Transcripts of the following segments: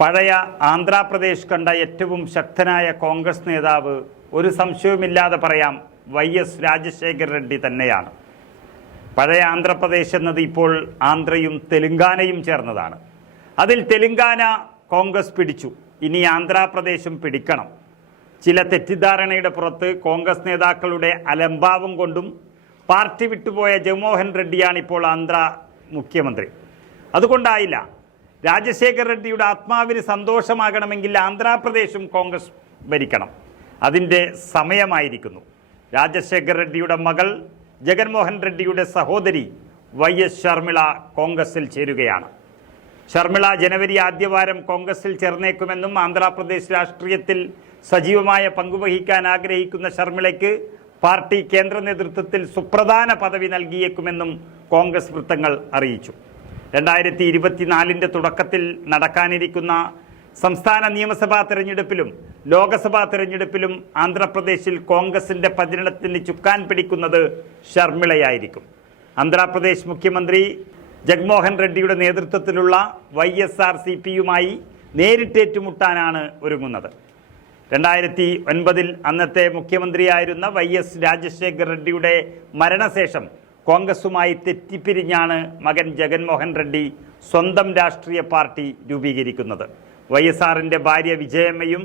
പഴയ ആന്ധ്രാപ്രദേശ് കണ്ട ഏറ്റവും ശക്തനായ കോൺഗ്രസ് നേതാവ് ഒരു സംശയവുമില്ലാതെ പറയാം വൈ എസ് രാജശേഖർ റെഡ്ഡി തന്നെയാണ്. പഴയ ആന്ധ്രാപ്രദേശ് എന്നത് ഇപ്പോൾ ആന്ധ്രയും തെലുങ്കാനയും ചേർന്നതാണ്. അതിൽ തെലുങ്കാന കോൺഗ്രസ് പിടിച്ചു. ഇനി ആന്ധ്രാപ്രദേശും പിടിക്കണം. ചില തെറ്റിദ്ധാരണയുടെ പുറത്ത് കോൺഗ്രസ് നേതാക്കളുടെ അലംഭാവം കൊണ്ടും പാർട്ടി വിട്ടുപോയ ജഗൻമോഹൻ റെഡ്ഡിയാണ് ഇപ്പോൾ ആന്ധ്ര മുഖ്യമന്ത്രി. അതുകൊണ്ടായില്ല രാജശേഖർ റെഡ്ഡിയുടെ ആത്മാവിന് സന്തോഷമാകണമെങ്കിൽ ആന്ധ്രാപ്രദേശും കോൺഗ്രസ് ഭരിക്കണം. അതിന്റെ സമയമായിരിക്കുന്നു. രാജശേഖർ റെഡ്ഡിയുടെ മകൾ ജഗൻമോഹൻ റെഡ്ഡിയുടെ സഹോദരി വൈ എസ് ശർമിള കോൺഗ്രസിൽ ചേരുകയാണ്. ശർമിള ജനുവരി ആദ്യവാരം കോൺഗ്രസിൽ ചേർന്നേക്കുമെന്നും ആന്ധ്രാപ്രദേശ് രാഷ്ട്രീയത്തിൽ സജീവമായ പങ്കുവഹിക്കാൻ ആഗ്രഹിക്കുന്ന ശർമിളയ്ക്ക് പാർട്ടി കേന്ദ്ര നേതൃത്വത്തിൽ സുപ്രധാന പദവി നൽകിയേക്കുമെന്നും കോൺഗ്രസ് വൃത്തങ്ങൾ അറിയിച്ചു. രണ്ടായിരത്തി ഇരുപത്തിനാലിന്റെ തുടക്കത്തിൽ നടക്കാനിരിക്കുന്ന സംസ്ഥാന നിയമസഭാ തെരഞ്ഞെടുപ്പിലും ലോക്സഭാ തെരഞ്ഞെടുപ്പിലും ആന്ധ്രാപ്രദേശിൽ കോൺഗ്രസിന്റെ പര്യടനത്തിന് ചുക്കാൻ പിടിക്കുന്നത് ഷർമിളയായിരിക്കും ആന്ധ്രാപ്രദേശ് മുഖ്യമന്ത്രി ജഗ്മോഹൻ റെഡ്ഡിയുടെ നേതൃത്വത്തിലുള്ള വൈ എസ് ആർ സി പിയുമായി നേരിട്ടേറ്റുമുട്ടാനാണ് ഒരുങ്ങുന്നത്. രണ്ടായിരത്തി ഒൻപതിൽ അന്നത്തെ മുഖ്യമന്ത്രിയായിരുന്ന വൈ എസ് രാജശേഖർ റെഡ്ഡിയുടെ മരണശേഷം കോൺഗ്രസുമായി തെറ്റിപ്പിരിഞ്ഞാണ് മകൻ ജഗൻമോഹൻ റെഡ്ഡി സ്വന്തം രാഷ്ട്രീയ പാർട്ടി രൂപീകരിക്കുന്നത്. വൈ എസ് ആറിന്റെ ഭാര്യ വിജയമ്മയും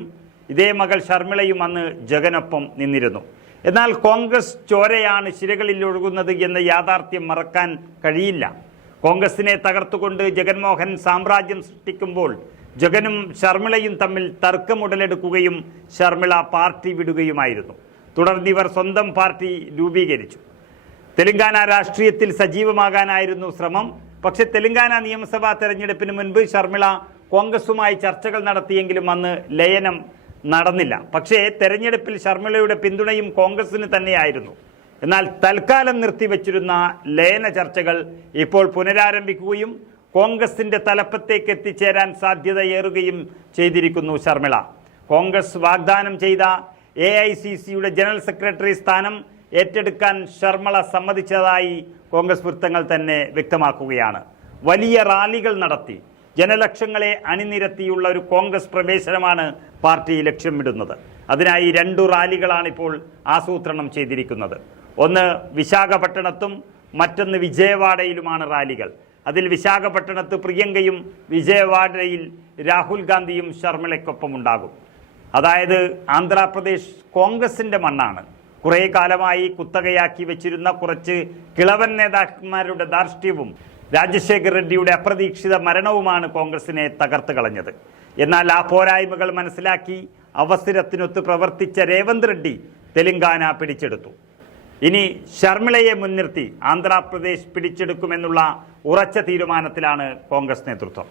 ഇതേ മകൾ ശർമിളയും അന്ന് ജഗനൊപ്പം നിന്നിരുന്നു. എന്നാൽ കോൺഗ്രസ് ചോരയാണ് ശിരകളിൽ ഒഴുകുന്നത് എന്ന യാഥാർത്ഥ്യം മറക്കാൻ കഴിയില്ല. കോൺഗ്രസിനെ തകർത്തുകൊണ്ട് ജഗൻമോഹൻ സാമ്രാജ്യം സൃഷ്ടിക്കുമ്പോൾ ജഗനും ശർമിളയും തമ്മിൽ തർക്കമുടലെടുക്കുകയും ശർമിള പാർട്ടി വിടുകയുമായിരുന്നു. തുടർന്ന് ഇവർ സ്വന്തം പാർട്ടി രൂപീകരിച്ചു. തെലങ്കാന രാഷ്ട്രീയത്തിൽ സജീവമാകാനായിരുന്നു ശ്രമം. പക്ഷെ തെലങ്കാന നിയമസഭാ തെരഞ്ഞെടുപ്പിന് മുൻപ് ശർമിള കോൺഗ്രസുമായി ചർച്ചകൾ നടത്തിയെങ്കിലും അന്ന് ലയനം നടന്നില്ല. പക്ഷേ തെരഞ്ഞെടുപ്പിൽ ശർമിളയുടെ പിന്തുണയും കോൺഗ്രസിന് തന്നെയായിരുന്നു. എന്നാൽ തൽക്കാലം നിർത്തിവെച്ചിരുന്ന ലയന ചർച്ചകൾ ഇപ്പോൾ പുനരാരംഭിക്കുകയും കോൺഗ്രസിന്റെ തലപ്പത്തേക്ക് എത്തിച്ചേരാൻ സാധ്യതയേറുകയും ചെയ്തിരിക്കുന്നു ശർമിള. കോൺഗ്രസ് വാഗ്ദാനം ചെയ്ത എ ജനറൽ സെക്രട്ടറി സ്ഥാനം ഏറ്റെടുക്കാൻ ശർമ്മള സമ്മതിച്ചതായി കോൺഗ്രസ് വൃത്തങ്ങൾ തന്നെ വ്യക്തമാക്കുകയാണ്. വലിയ റാലികൾ നടത്തി ജനലക്ഷങ്ങളെ അണിനിരത്തിയുള്ള ഒരു കോൺഗ്രസ് പ്രവേശനമാണ് പാർട്ടി ലക്ഷ്യമിടുന്നത് അതിനായി രണ്ടു റാലികളാണ് ഇപ്പോൾ ആസൂത്രണം ചെയ്തിരിക്കുന്നത്. ഒന്ന് വിശാഖപട്ടണത്തും മറ്റൊന്ന് വിജയവാഡയിലുമാണ് റാലികൾ. അതിൽ വിശാഖപട്ടണത്ത് പ്രിയങ്കയും വിജയവാഡയിൽ രാഹുൽ ഗാന്ധിയും ശർമിളയ്ക്കൊപ്പം ഉണ്ടാകും. അതായത് ആന്ധ്രാപ്രദേശ് കോൺഗ്രസിന്റെ മണ്ണാണ്. കുറേ കാലമായി കുത്തകയാക്കി വെച്ചിരുന്ന കുറച്ച് കിളവൻ നേതാക്കന്മാരുടെ ധാർഷ്ട്യവും രാജശേഖർ റെഡ്ഡിയുടെ അപ്രതീക്ഷിത മരണവുമാണ് കോൺഗ്രസിനെ തകർത്ത് കളഞ്ഞത്. എന്നാൽ ആ പോരായ്മകൾ മനസ്സിലാക്കി അവസരത്തിനൊത്ത് പ്രവർത്തിച്ച രേവന്ത് റെഡ്ഡി തെലങ്കാന പിടിച്ചെടുത്തു. ഇനി ശർമിളയെ മുൻനിർത്തി ആന്ധ്രാപ്രദേശ് പിടിച്ചെടുക്കുമെന്നുള്ള ഉറച്ച തീരുമാനത്തിലാണ് കോൺഗ്രസ് നേതൃത്വം.